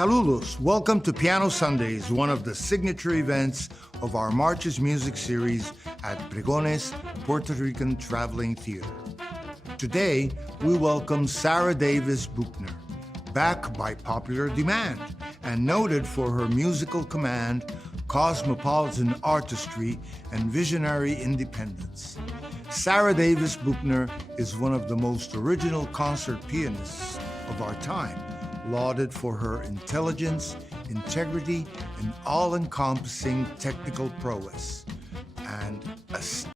Saludos. Welcome to Piano Sundays, one of the signature events of our Marches music series at Pregones, Puerto Rican Traveling Theater. Today, we welcome Sara Davis Buechner, back by popular demand and noted for her musical command, cosmopolitan artistry, and visionary independence. Sara Davis Buechner is one of the most original concert pianists of our time, lauded for her intelligence, integrity, and all-encompassing technical prowess, and astounding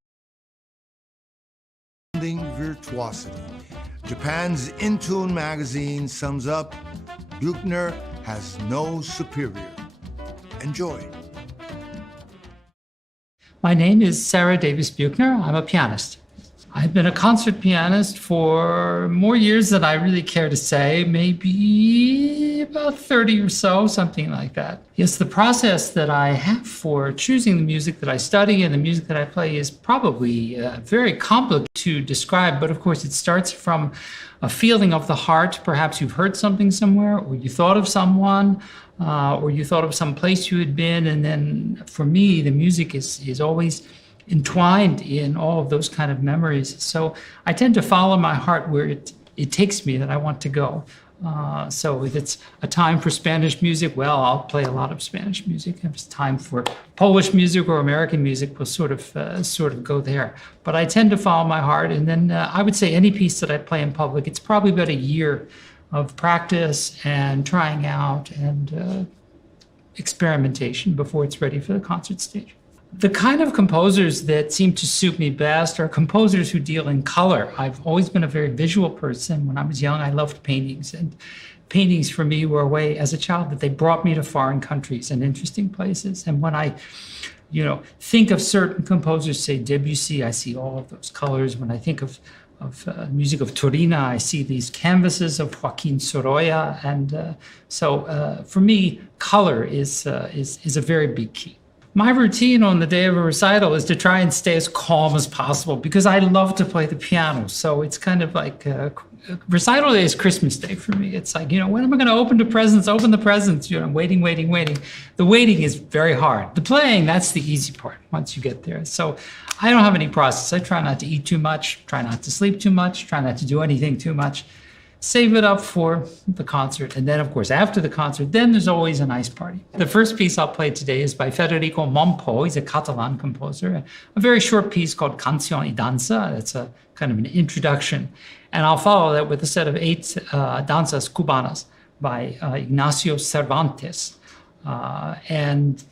virtuosity. Japan's In Tune magazine sums up, Buechner has no superior. Enjoy. My name is Sara Davis Buechner. I'm a pianist. I've been a concert pianist for more years than I really care to say, maybe about 30 or so, something like that. Yes, the process that I have for choosing the music that I study and the music that I play is probably very complicated to describe, but of course it starts from a feeling of the heart. Perhaps you've heard something somewhere, or you thought of someone, or you thought of some place you had been, and then for me, the music is always entwined in all of those kind of memories. So I tend to follow my heart where it takes me, that I want to go. So if it's a time for Spanish music, well, I'll play a lot of Spanish music. If it's time for Polish music or American music, we'll sort of go there. But I tend to follow my heart. And then I would say any piece that I play in public, it's probably about a year of practice and trying out and experimentation before it's ready for the concert stage. The kind of composers that seem to suit me best are composers who deal in color. I've always been a very visual person. When I was young, I loved paintings. And paintings for me were a way, as a child, that they brought me to foreign countries and interesting places. And when I think of certain composers, say Debussy, I see all of those colors. When I think of music of Torina, I see these canvases of Joaquin Sorolla. And so for me, color is a very big key. My routine on the day of a recital is to try and stay as calm as possible because I love to play the piano. So it's kind of like recital day is Christmas day for me. It's like, when am I going to open the presents? Open the presents. Waiting. The waiting is very hard. The playing, that's the easy part once you get there. So I don't have any process. I try not to eat too much, try not to sleep too much, try not to do anything too much. Save it up for the concert. And then, of course, after the concert, then there's always a nice party. The first piece I'll play today is by Federico Mompou. He's a Catalan composer. A very short piece called Canción y Danza. That's a kind of an introduction. And I'll follow that with a set of 8 danzas cubanas by Ignacio Cervantes. And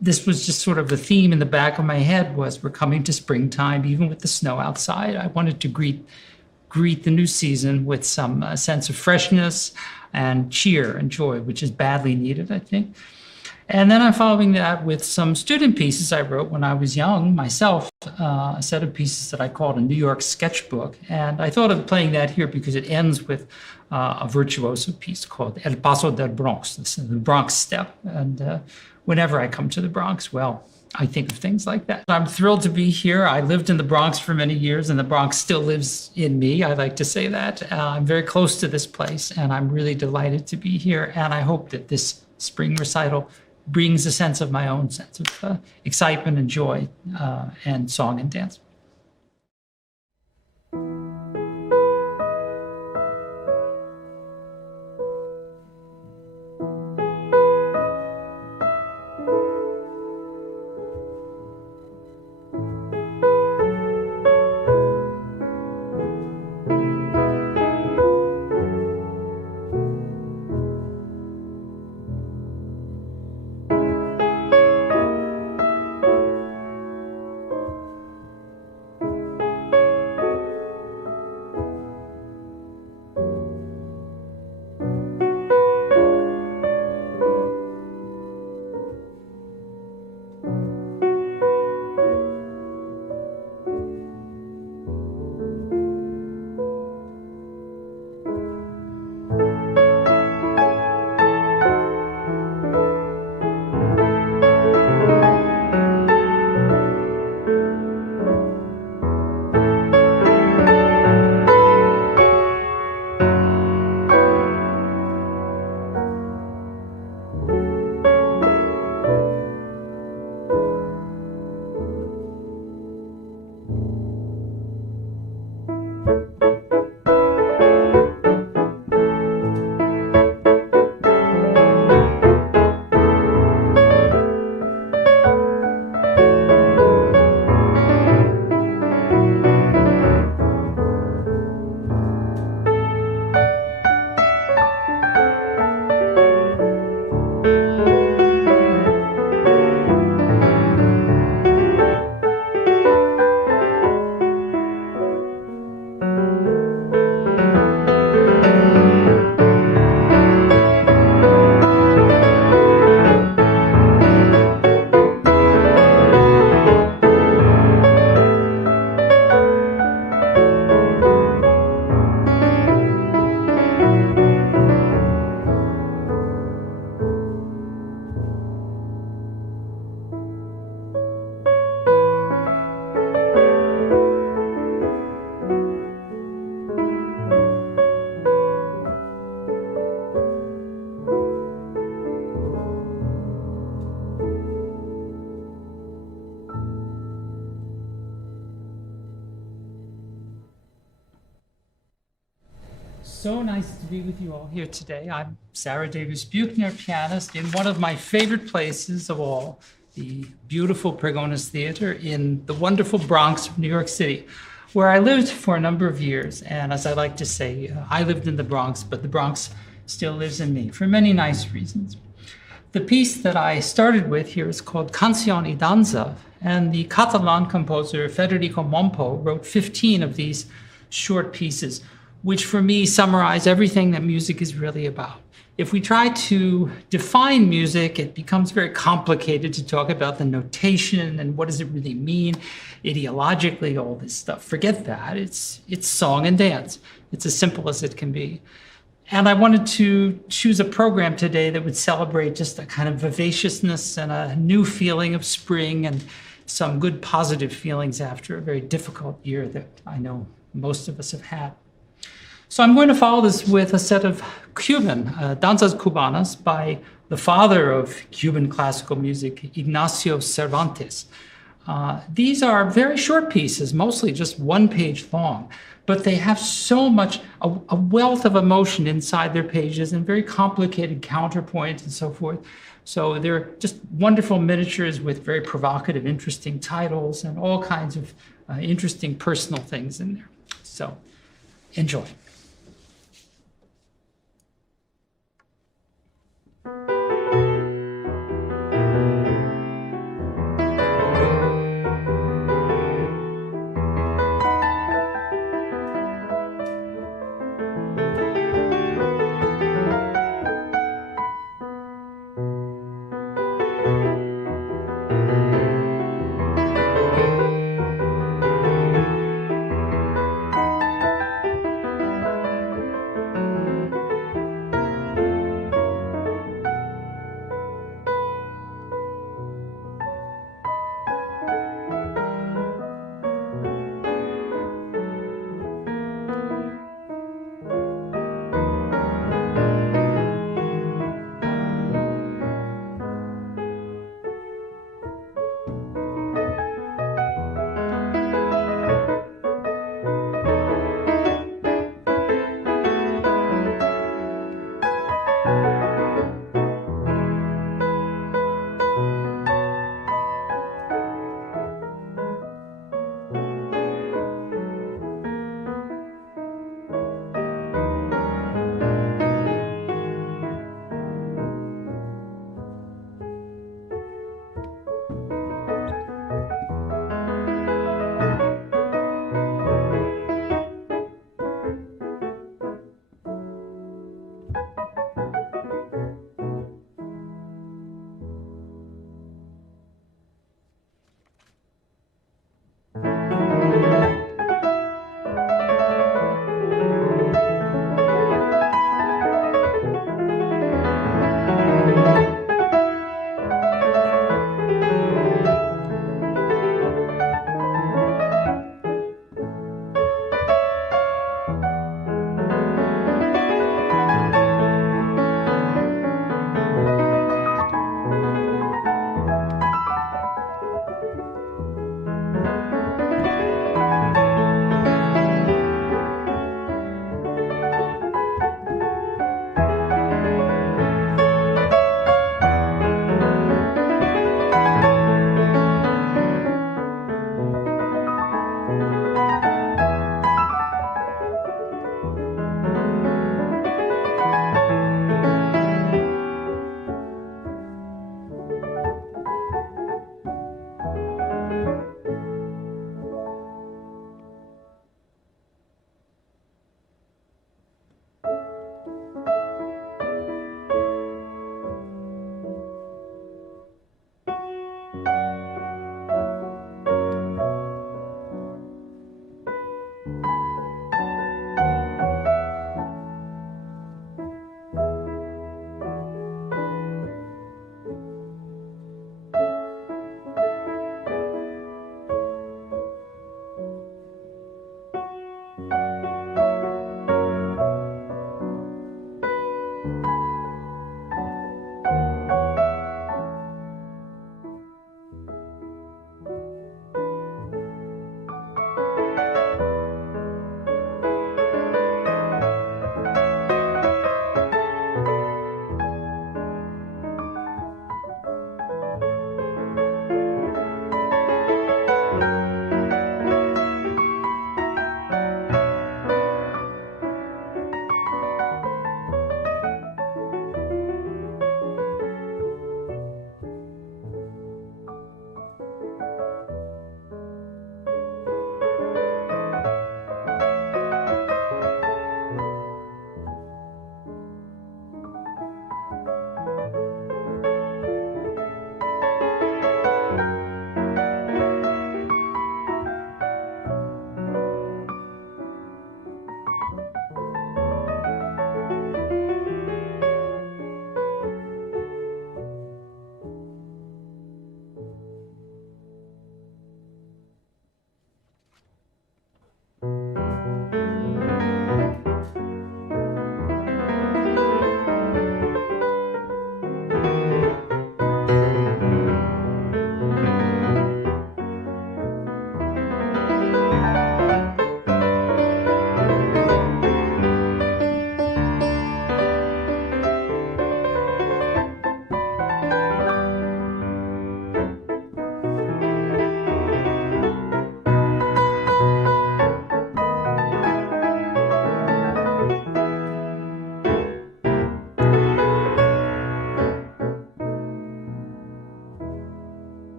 this was just sort of the theme in the back of my head was we're coming to springtime, even with the snow outside. I wanted to greet the new season with some sense of freshness and cheer and joy, which is badly needed, I think. And then I'm following that with some student pieces I wrote when I was young myself, a set of pieces that I called a New York sketchbook. And I thought of playing that here because it ends with a virtuoso piece called El Paso del Bronx, the Bronx Step. And whenever I come to the Bronx, well, I think of things like that. I'm thrilled to be here. I lived in the Bronx for many years, and the Bronx still lives in me. I like to say that. I'm very close to this place, and I'm really delighted to be here. And I hope that this spring recital brings a sense of my own sense of excitement and joy and song and dance. So nice to be with you all here today. I'm Sara Davis Buechner, pianist in one of my favorite places of all, the beautiful Pregones Theater in the wonderful Bronx of New York City, where I lived for a number of years. And as I like to say, I lived in the Bronx, but the Bronx still lives in me for many nice reasons. The piece that I started with here is called Canción y Danza, and the Catalan composer Federico Mompo wrote 15 of these short pieces, which for me summarize everything that music is really about. If we try to define music, it becomes very complicated to talk about the notation and what does it really mean, ideologically, all this stuff. Forget that. It's song and dance. It's as simple as it can be. And I wanted to choose a program today that would celebrate just a kind of vivaciousness and a new feeling of spring and some good positive feelings after a very difficult year that I know most of us have had. So I'm going to follow this with a set of Cuban danzas cubanas by the father of Cuban classical music, Ignacio Cervantes. These are very short pieces, mostly just one page long, but they have so much, a wealth of emotion inside their pages and very complicated counterpoints and so forth. So they're just wonderful miniatures with very provocative, interesting titles and all kinds of interesting personal things in there. So enjoy.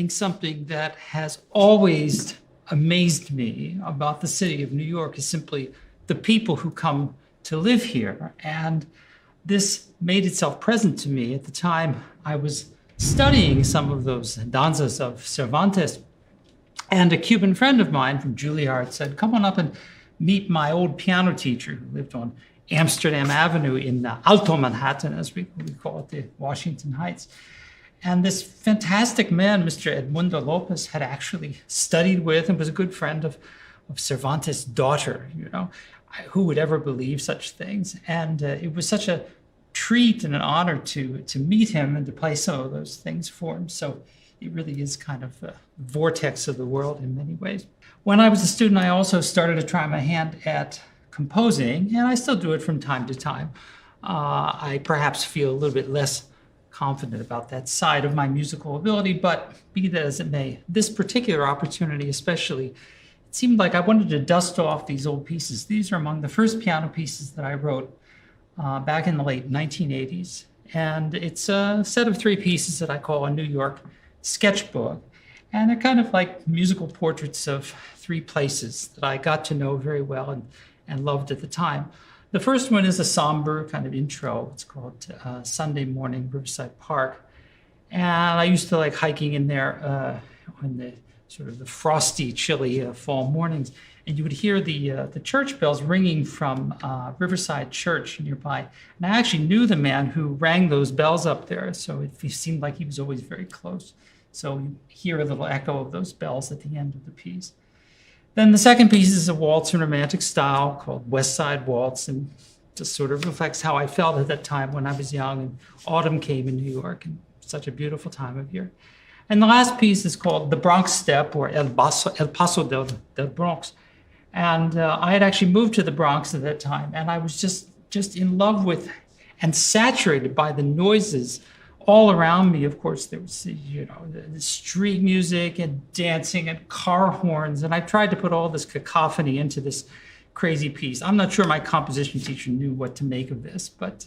think something that has always amazed me about the city of New York is simply the people who come to live here. And this made itself present to me at the time I was studying some of those danzas of Cervantes. And a Cuban friend of mine from Juilliard said, come on up and meet my old piano teacher who lived on Amsterdam Avenue in Alto Manhattan, as we call it, the Washington Heights. And this fantastic man, Mr. Edmundo Lopez, had actually studied with and was a good friend of Cervantes' daughter. Who would ever believe such things? And it was such a treat and an honor to meet him and to play some of those things for him. So it really is kind of a vortex of the world in many ways. When I was a student, I also started to try my hand at composing, and I still do it from time to time. I perhaps feel a little bit less confident about that side of my musical ability, but be that as it may, this particular opportunity especially, it seemed like I wanted to dust off these old pieces. These are among the first piano pieces that I wrote back in the late 1980s. And it's a set of 3 pieces that I call a New York sketchbook. And they're kind of like musical portraits of 3 places that I got to know very well and loved at the time. The first one is a somber kind of intro. It's called Sunday Morning, Riverside Park. And I used to like hiking in there in the sort of the frosty, chilly fall mornings. And you would hear the church bells ringing from Riverside Church nearby. And I actually knew the man who rang those bells up there. So it seemed like he was always very close. So you hear a little echo of those bells at the end of the piece. Then the second piece is a waltz in romantic style called West Side Waltz, and just sort of reflects how I felt at that time when I was young and autumn came in New York, and such a beautiful time of year. And the last piece is called the Bronx Step, or El Paso del Bronx. And I had actually moved to the Bronx at that time, and I was just in love with and saturated by the noises all around me. Of course, there was, the street music and dancing and car horns. And I tried to put all this cacophony into this crazy piece. I'm not sure my composition teacher knew what to make of this, but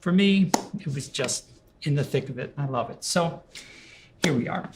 for me, it was just in the thick of it. I love it. So here we are.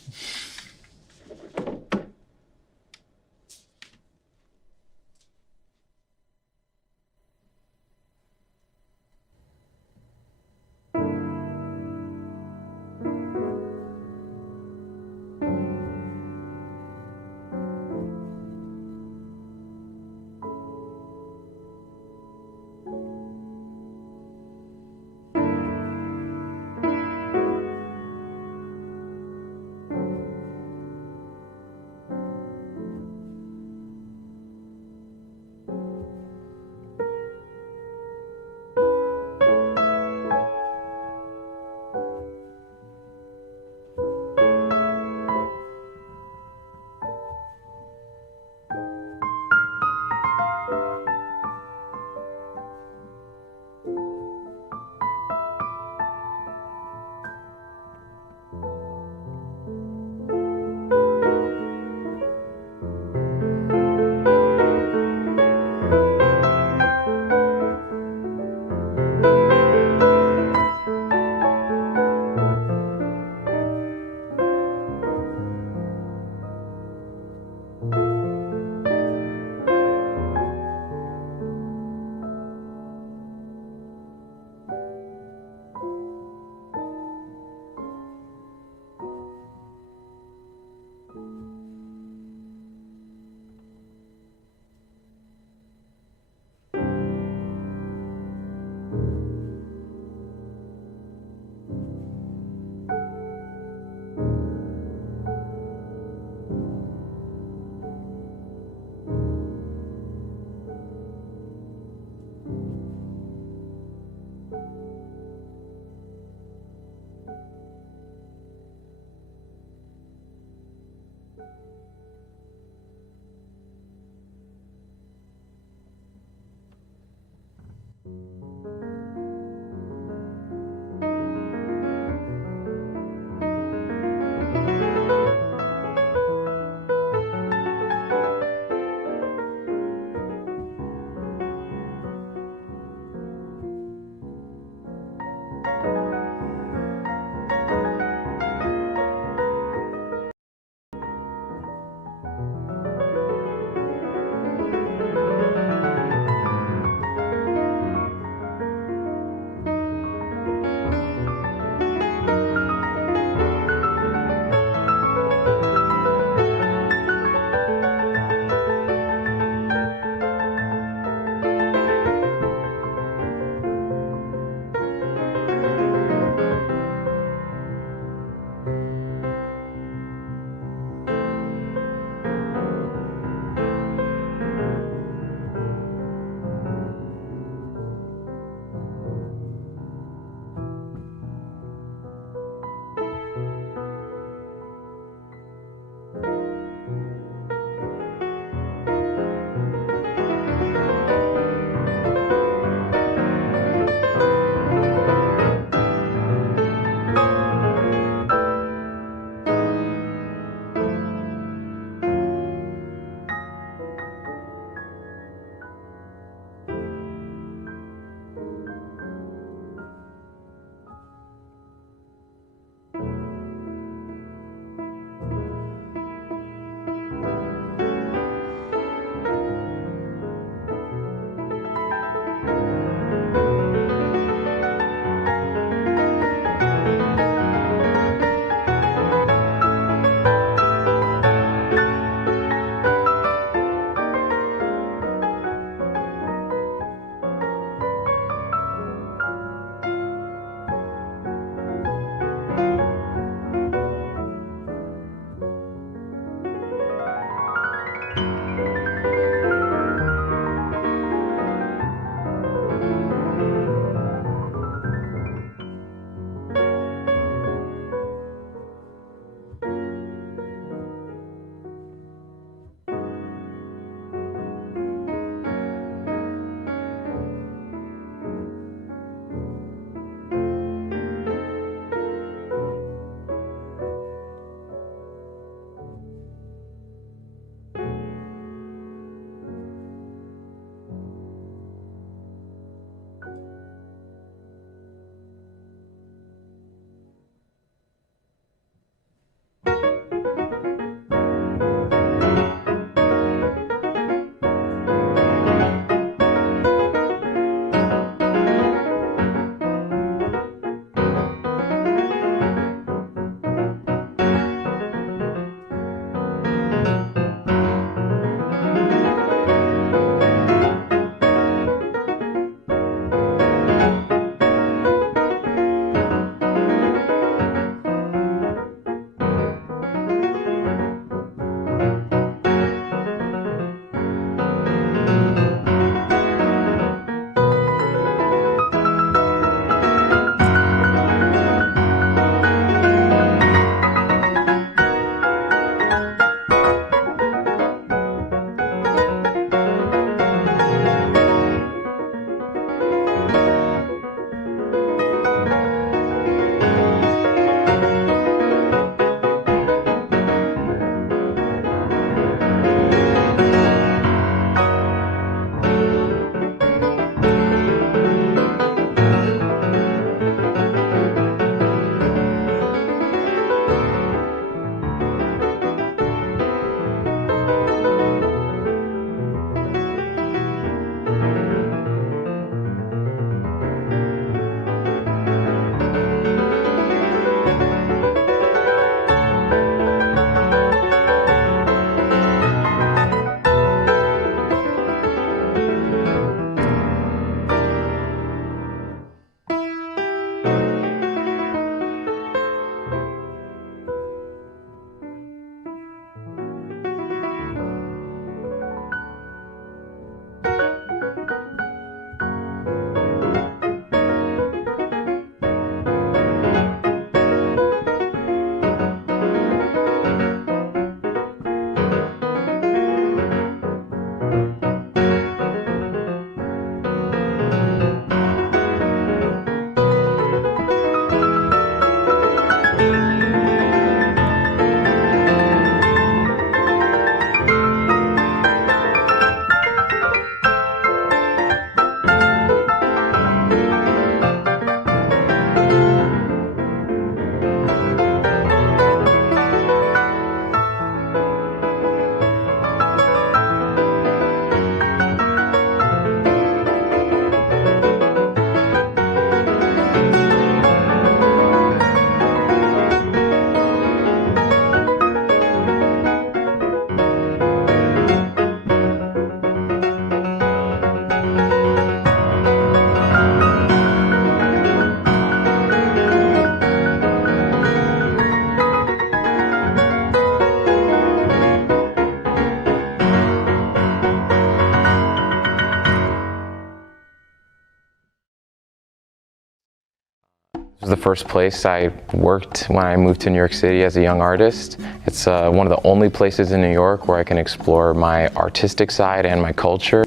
It was the first place I worked when I moved to New York City as a young artist. It's one of the only places in New York where I can explore my artistic side and my culture.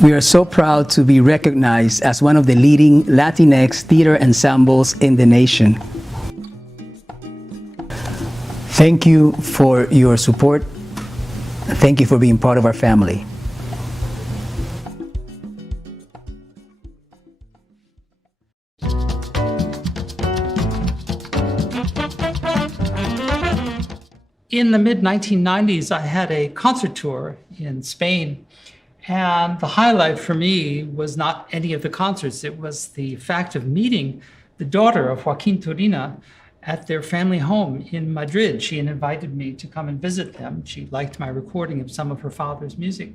We are so proud to be recognized as one of the leading Latinx theater ensembles in the nation. Thank you for your support. Thank you for being part of our family. In the mid-1990s, I had a concert tour in Spain, and the highlight for me was not any of the concerts. It was the fact of meeting the daughter of Joaquin Turina at their family home in Madrid. She had invited me to come and visit them. She liked my recording of some of her father's music.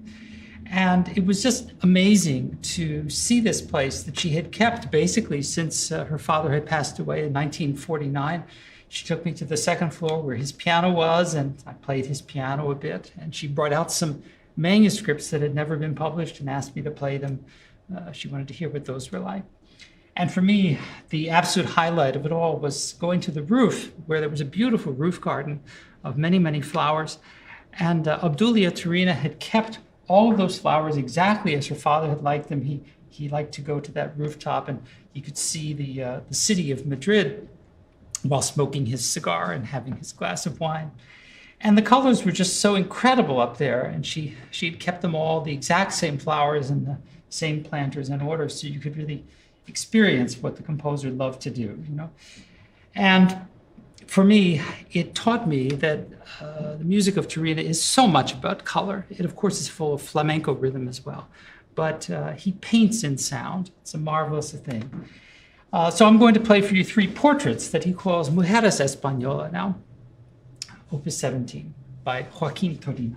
And it was just amazing to see this place that she had kept basically since her father had passed away in 1949. She took me to the second floor where his piano was, and I played his piano a bit. And she brought out some manuscripts that had never been published and asked me to play them. She wanted to hear what those were like. And for me, the absolute highlight of it all was going to the roof, where there was a beautiful roof garden of many, many flowers. And Obdulia Turina had kept all of those flowers exactly as her father had liked them. He liked to go to that rooftop, and you could see the city of Madrid while smoking his cigar and having his glass of wine. And the colors were just so incredible up there, and she'd kept them all, the exact same flowers and the same planters in order, so you could really experience what the composer loved to do, you know. And for me, it taught me that the music of Turina is so much about color. It, of course, is full of flamenco rhythm as well, but he paints in sound. It's a marvelous thing. So I'm going to play for you three portraits that he calls Mujeres Española now, Opus 17 by Joaquin Turina.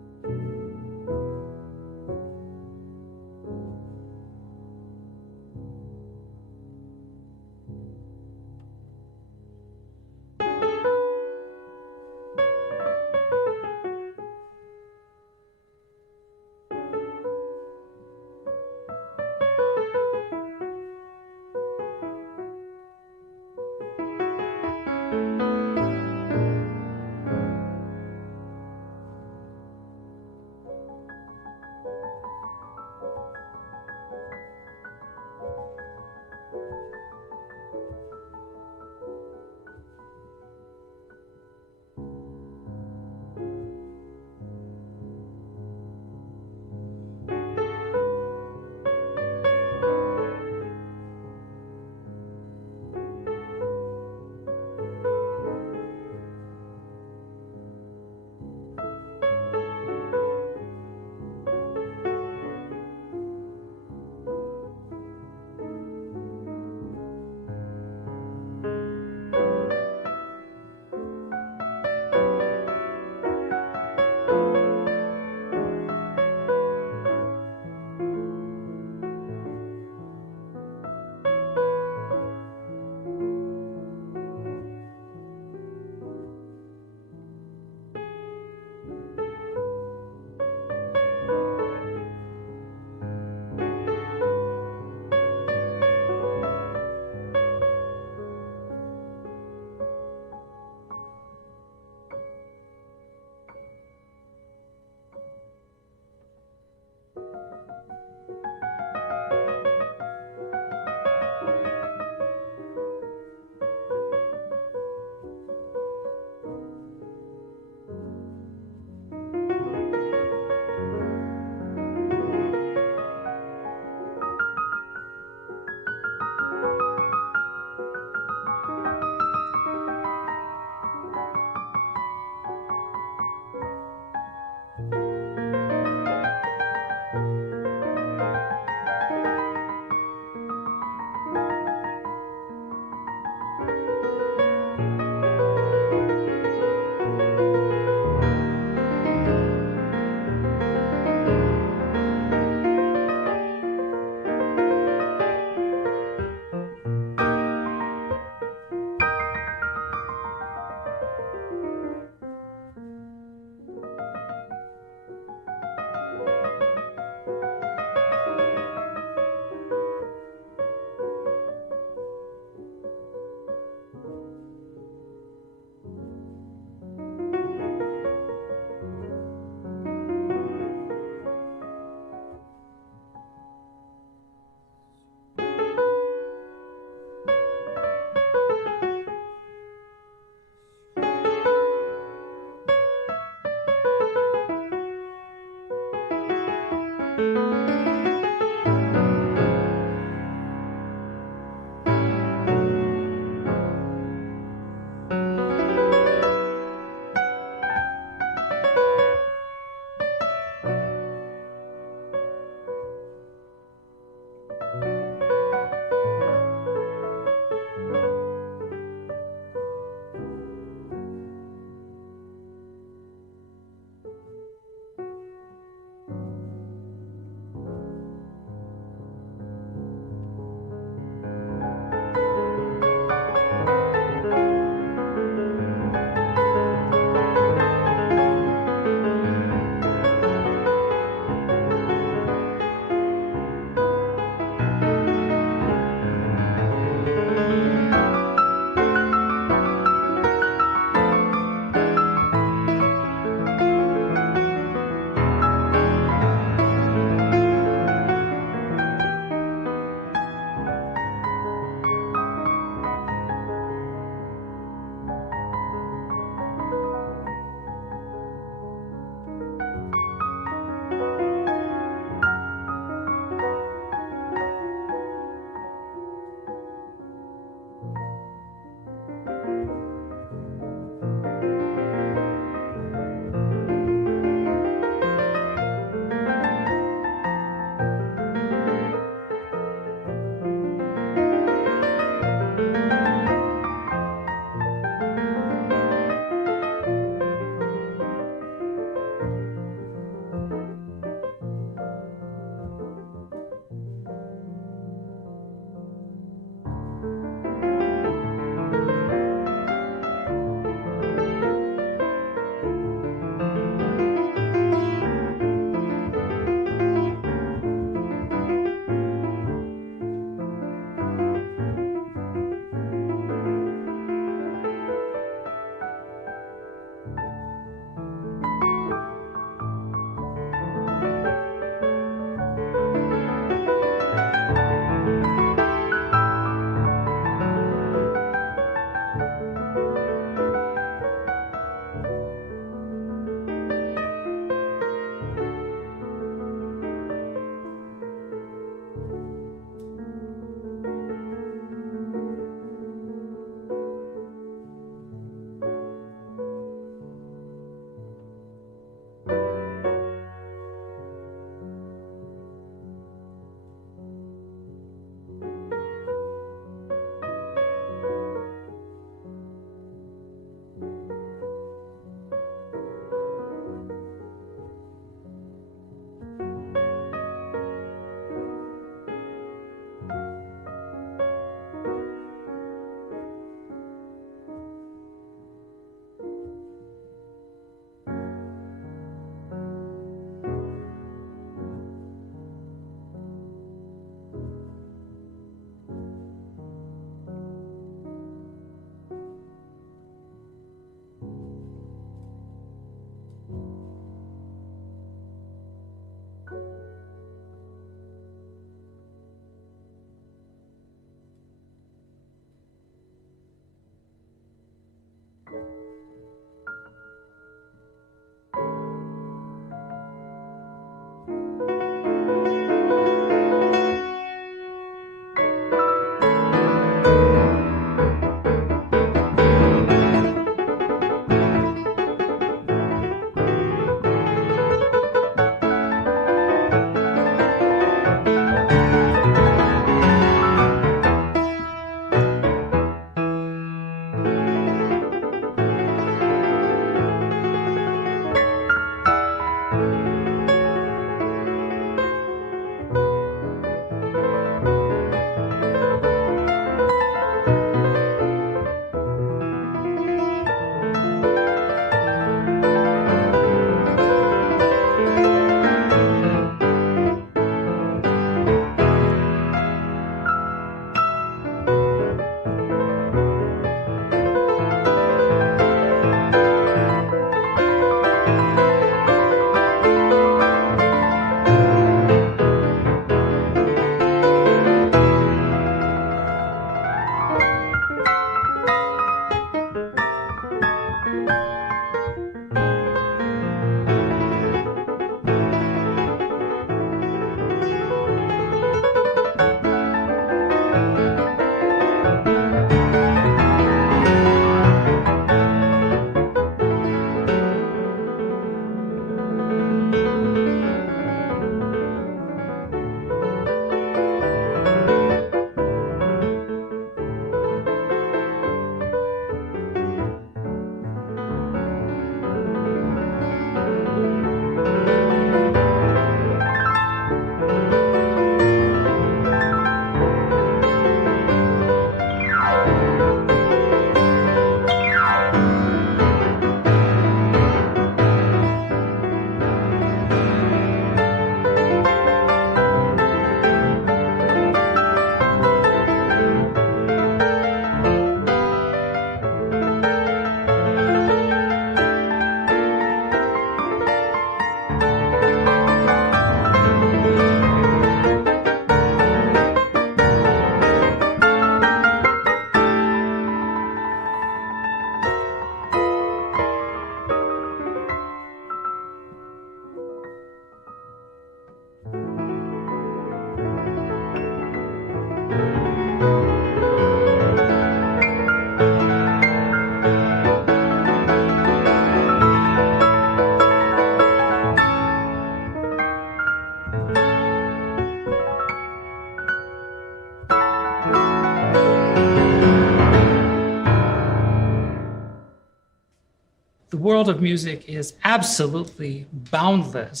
world of music is absolutely boundless.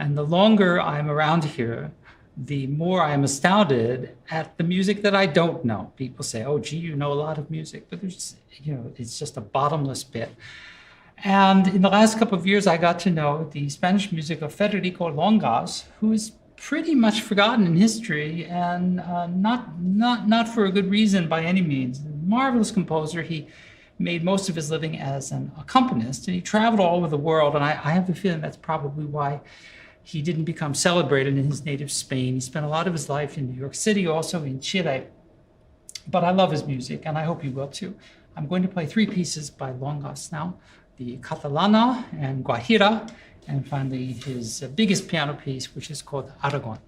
And the longer I'm around here, the more I'm astounded at the music that I don't know. People say, oh, gee, you know a lot of music, but there's, it's just a bottomless pit. And in the last couple of years, I got to know the Spanish music of Federico Longas, who is pretty much forgotten in history, and not for a good reason by any means. A marvelous composer. He made most of his living as an accompanist, and he traveled all over the world. And I have the feeling that's probably why he didn't become celebrated in his native Spain. He spent a lot of his life in New York City, also in Chile. But I love his music, and I hope you will too. I'm going to play 3 pieces by Longas now, the Catalana and Guajira, and finally his biggest piano piece, which is called Aragon.